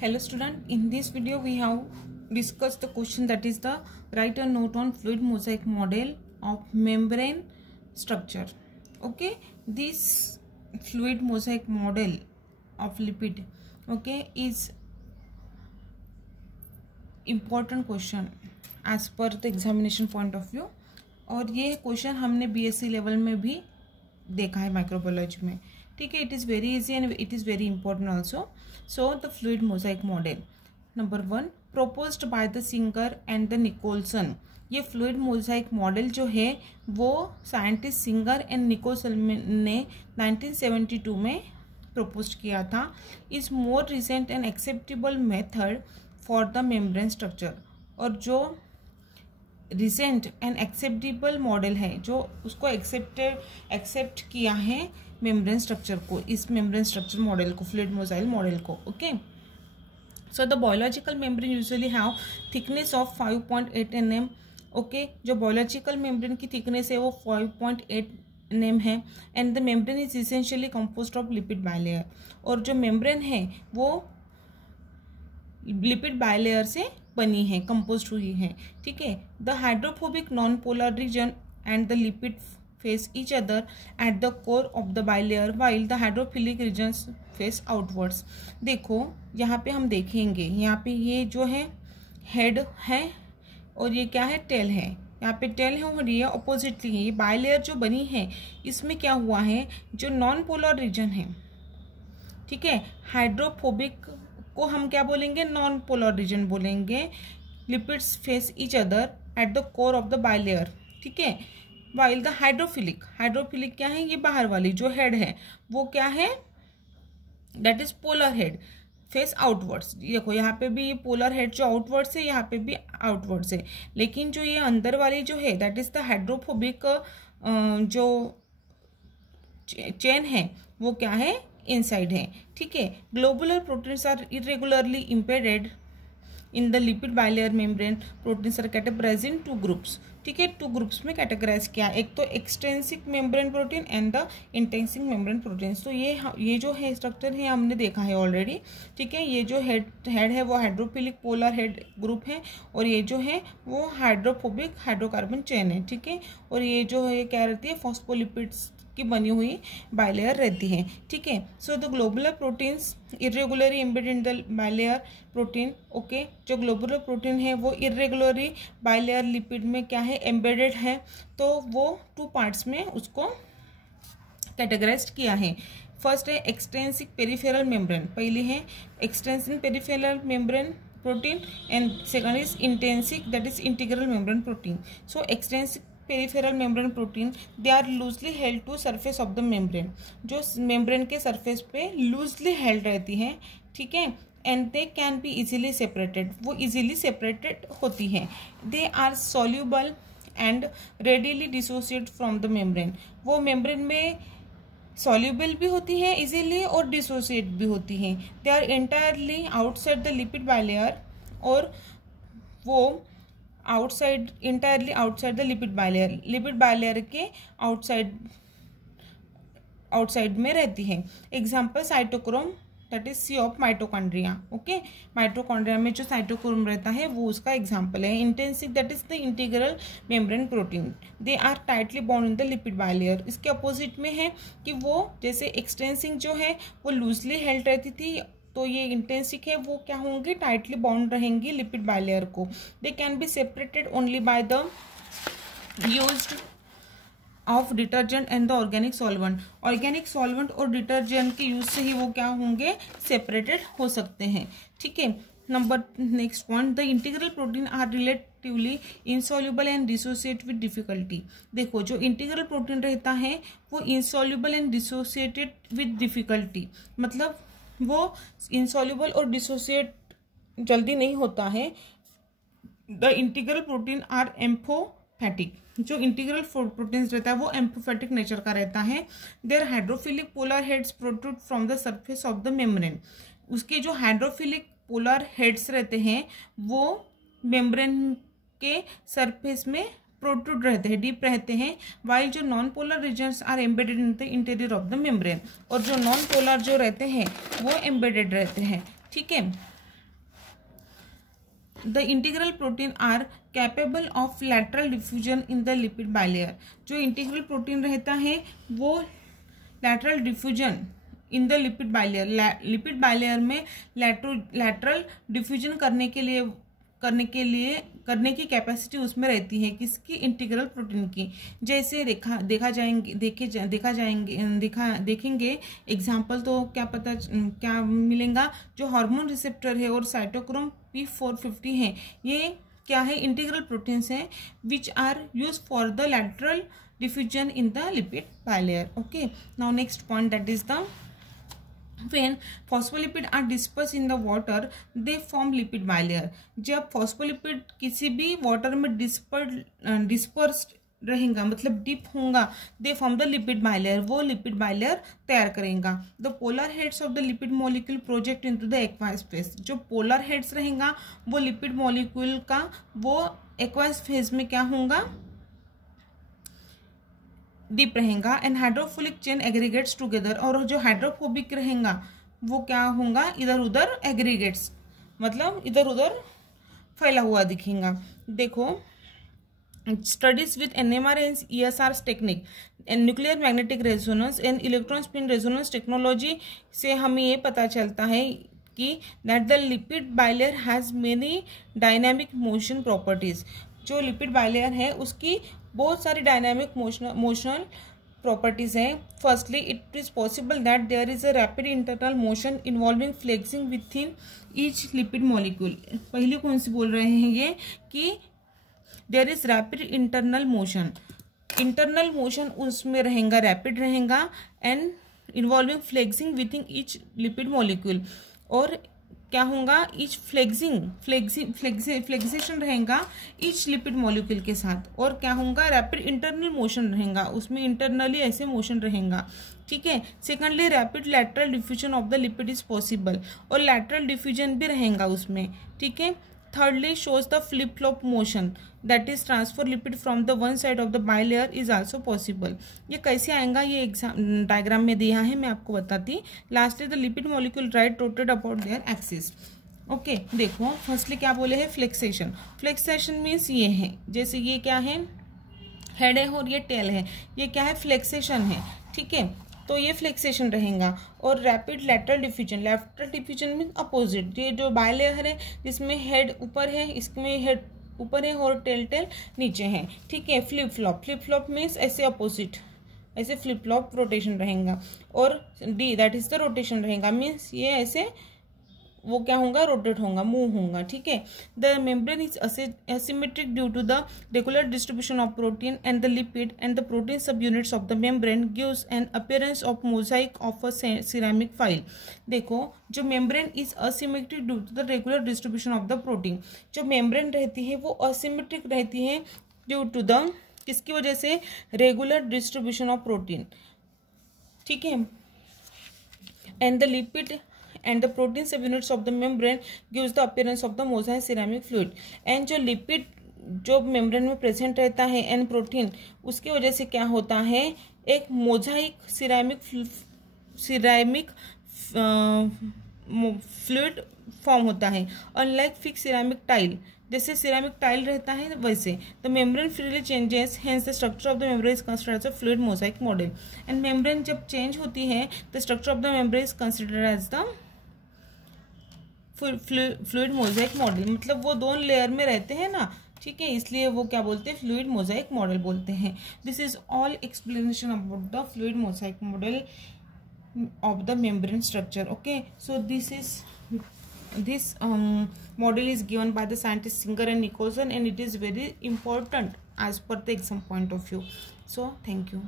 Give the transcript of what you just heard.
Hello student, in this video we have discussed the question that is the write a note on fluid mosaic model of membrane structure. Okay, this fluid mosaic model of lipid is important question as per the examination point of view. और ये question हमने BSc level में भी देखा है microbiology में. ठीक है, it is very easy and it is very important also. So the fluid mosaic model number 1 proposed by the Singer and the Nicolson. ये फ्लूइड मोजाइक मॉडल जो है वो साइंटिस्ट सिंगर एंड निकोलसन ने 1972 में propose किया था. Is more recent and acceptable method for the membrane structure. और जो रिसेंट एंड एक्सेप्टेबल मॉडल है जो उसको एक्सेप्ट किया है मेम्ब्रेन स्ट्रक्चर को, इस मेम्ब्रेन स्ट्रक्चर मॉडल को, फ्लूइड मोजाइक मॉडल को. Okay, so the biological membrane usually have thickness of 5.8 nm. Okay, जो बायोलॉजिकल मेम्ब्रेन की थिकनेस है वो 5.8 nm है. And the membrane is essentially composed of lipid bilayer. और जो मेम्ब्रेन है वो लिपिड बाइलेयर से बनी है, कंपोज्ड हुई है. ठीक है, the hydrophobic non polar region and the lipid face each other at the core of the bilayer while the hydrophilic regions face outwards. देखो यहाँ पे हम देखेंगे, यहाँ पे ये जो है हेड है और ये क्या है, टेल है. यहाँ पे टेल है और ये अपोजिटली है. ये बाइलेयर जो बनी है इसमें क्या हुआ है, जो नॉन पोलर रीजन है, ठीक है, हाइड्रोफोबिक को हम क्या बोलेंगे, नॉन पोलर रीजन बोलेंगे. Lipids face each other at the core of the bilayer. ठीक है, वाइल द हाइड्रोफिलिक क्या है, ये बाहर वाली जो हेड है वो क्या है, that is polar head face outwards. देखो यहाँ पे भी ये पोलर हेड जो आउटवर्ड्स है, यहाँ पे भी आउटवर्ड्स है. लेकिन जो ये अंदर वाली जो है दैट इज द हाइड्रोफोबिक जो चेन है वो क्या है, इनसाइड है. ठीक है, globular proteins are irregularly embedded in the lipid bilayer membrane. Proteins are categorised in 2 groups. ठीक है, 2 ग्रुप्स में कैटेगराइज किया, एक तो extrinsic membrane protein and the intrinsic membrane protein. तो ये जो है स्ट्रक्चर है हमने देखा है ऑलरेडी. ठीक है, ये जो हेड है वो हाइड्रोफिलिक पोलर हेड ग्रुप है और ये जो है वो हाइड्रोफोबिक हाइड्रोकार्बन चेन है. ठीक है, और ये जो है क्या रहती है, फॉस्फोलिपिड्स की बनी हुई बाइलेयर रहती है. ठीक है, so the globular proteins irregularly embedded in the bilayer protein. Okay, जो ग्लोबुलर प्रोटीन है वो इरेगुलरली बाइलेयर लिपिड में क्या है, एम्बेडेड है. तो वो 2 पार्ट्स में उसको कैटेगराइज किया है. फर्स्ट है एक्सटेंसिक पेरिफेरल मेम्ब्रेन, पहली है extensive peripheral membrane protein and second is intrinsic that is integral membrane protein. So extrinsic peripheral membrane protein they are loosely held to surface of the membrane. जो membrane के surface पे loosely held रहती हैं. ठीक है, and they can be easily separated, वो easily separated होती हैं. They are soluble and readily dissociate from the membrane. वो मेम्ब्रेन में सॉल्यूबल भी होती है इजीली और डिसोसिएट भी होती हैं. They are entirely outside the lipid bilayer, और वो outside entirely outside the lipid bilayer के आउटसाइड में रहती है. Example cytochrome that is C of mitochondria. Okay, mitochondria में जो साइटोक्रोम रहता है वो उसका एग्जाम्पल है. Intrinsic that is the integral membrane protein. They are tightly bound in the lipid bilayer. इसके अपोजिट में है कि वो जैसे एक्सटेंसिक जो है वो लूजली हेल्ड रहती थी, तो ये इंटेंसिक है वो क्या होंगी, टाइटली बाउंड रहेंगी लिपिड बाइलेयर को. दे can be separated only by the used of detergent and the organic solvent. Organic solvent और डिटर्जेंट के यूज से ही वो क्या होंगे, सेपरेटेड हो सकते हैं. ठीक है, number next point, the integral protein are relatively insoluble and dissociate with difficulty. देखो जो इंटीग्रल प्रोटीन रहता है वो insoluble and dissociated with difficulty, मतलब वो इंसॉल्युबल और डिसोसिएट जल्दी नहीं होता है. The integral protein are amphipathic. जो इंटीग्रल प्रोटीन्स रहता है वो एम्फोफैटिक नेचर का रहता है. Their hydrophilic polar heads protrude from the surface of the membrane. उसके जो हाइड्रोफिलिक पोलर हेड्स रहते हैं वो मेम्ब्रेन के सरफेस में प्रोट्रूड रहते हैं, डीप रहते हैं. वाइल जो non polar regions are embedded in the interior of the membrane. और जो नॉन पोलर जो रहते हैं वो एम्बेडेड रहते हैं. ठीक है, the integral protein are capable of lateral diffusion in the lipid bilayer. जो इंटीग्रल प्रोटीन रहता है वो lateral diffusion in the lipid bilayer, lipid bilayer में लैटरल डिफ्यूजन करने की कैपेसिटी उसमें रहती है, किसकी, इंटीग्रल प्रोटीन की। जैसे देखेंगे एग्जाम्पल तो क्या मिलेगा, जो हार्मोन रिसेप्टर है और साइटोक्रोम P450 है, ये क्या है, इंटीग्रल प्रोटीन्स हैं which are use for the lateral diffusion in the lipid bilayer. Okay, now next point, that is the when phospholipid are dispersed in the water they form lipid bilayer। जब phospholipid किसी भी water में dispersed रहेगा, मतलब dip होगा, they form the lipid bilayer, वो lipid bilayer तैयार करेगा। The polar heads of the lipid molecule project into the aqueous phase. जो पोलर हेड्स रहेगा वो लिपिड मॉलिक्यूल का वो एक्वायस फेज में क्या होगा, डीप रहेगा। एंड हाइड्रोफोलिक चेन एग्रीगेट्स टुगेदर, और जो हाइड्रोफोबिक रहेगा वो क्या होगा, इधर उधर एग्रीगेट्स, मतलब इधर उधर फैला हुआ दिखेगा। देखो, studies with NMR and ESR technique and nuclear magnetic resonance and electron spin resonance technology से हमें ये पता चलता है कि that the lipid bilayer has many dynamic motion properties. जो लिपिड बाइलेयर है उसकी बहुत सारी डायनामिक मोशनल प्रॉपर्टीज हैं। Firstly, it is possible that there is a rapid internal motion involving flexing within each lipid molecule. पहले कौन सी बोल रहे हैं ये, कि there is rapid internal motion उसमें रहेगा, रैपिड रहेगा, and involving flexing within each lipid molecule. और क्या होगा, ईच फ्लेक्सेशन रहेगा ईच लिपिड मॉलिक्यूल के साथ। और क्या होगा, रैपिड इंटरनल मोशन रहेगा, उसमें इंटरनली ऐसे मोशन रहेगा। ठीक है। Secondly, rapid lateral diffusion of the lipid is possible, और लैटरल डिफ्यूजन भी रहेगा उसमें। ठीक है। Thirdly, shows the flip-flop motion, that is transfer lipid from the one side of the bilayer is also possible। ये कैसे आएगा, ये एग्जाम डायग्राम में दिया है, मैं आपको बताती। Lastly, the lipid molecule right rotate about their axis. Okay, देखो फर्स्टली क्या बोले हैं, फ्लेक्सेशन। फ्लेक्सेशन मीन्स ये है, जैसे ये क्या है, हेड है और ये टेल है, ये क्या है, फ्लेक्सेशन है। ठीक है, तो ये फ्लेक्सेशन रहेगा। और rapid lateral diffusion mean opposite. ये जो बाइलेयर है जिसमें हेड ऊपर है, इसमें हेड ऊपर है और टेल नीचे है। ठीक है। फ्लिप फ्लॉप मीन्स ऐसे अपोजिट, ऐसे फ्लिप फ्लॉप रोटेशन रहेगा। और D, that is the rotation रहेगा, मीन्स ये ऐसे वो क्या होगा, रोटेट होगा, मूव होगा। ठीक है। The membrane is asymmetric due to the regular distribution of protein and the lipid and the protein subunits of the membrane gives an appearance of mosaic of a ceramic file. देखो, जो membrane is asymmetric due to the regular distribution of the protein. जो membrane रहती है वो asymmetric रहती है due to the, किसकी वजह से, रेगुलर डिस्ट्रीब्यूशन ऑफ प्रोटीन। ठीक है। And the lipid and the protein subunits of the membrane gives the appearance of the mosaic ceramic fluid। and जो लिपिड जो मेम्ब्रेन में प्रेजेंट रहता है एंड प्रोटीन, उसकी वजह से क्या होता है, एक मोजाइक सिरेमिक फ्लूइड फॉर्म होता है। अनलाइक फिक्स सिरेमिक टाइल, जैसे सिरेमिक टाइल रहता है वैसे। The membrane freely changes, hence the structure of the membrane is considered as a fluid mosaic model. And membrane जब चेंज होती है, the structure of the membrane is considered as the fluid mosaic model. मतलब वो दोनों layer में रहते हैं ना, ठीक है, इसलिए वो क्या बोलते हैं, फ्लूइड मोजाइक मॉडल बोलते हैं। This is all explanation about the fluid mosaic model of the membrane structure। okay, so this model is given by the scientist Singer and Nicholson, and it is very important as per the exam point of view. So thank you.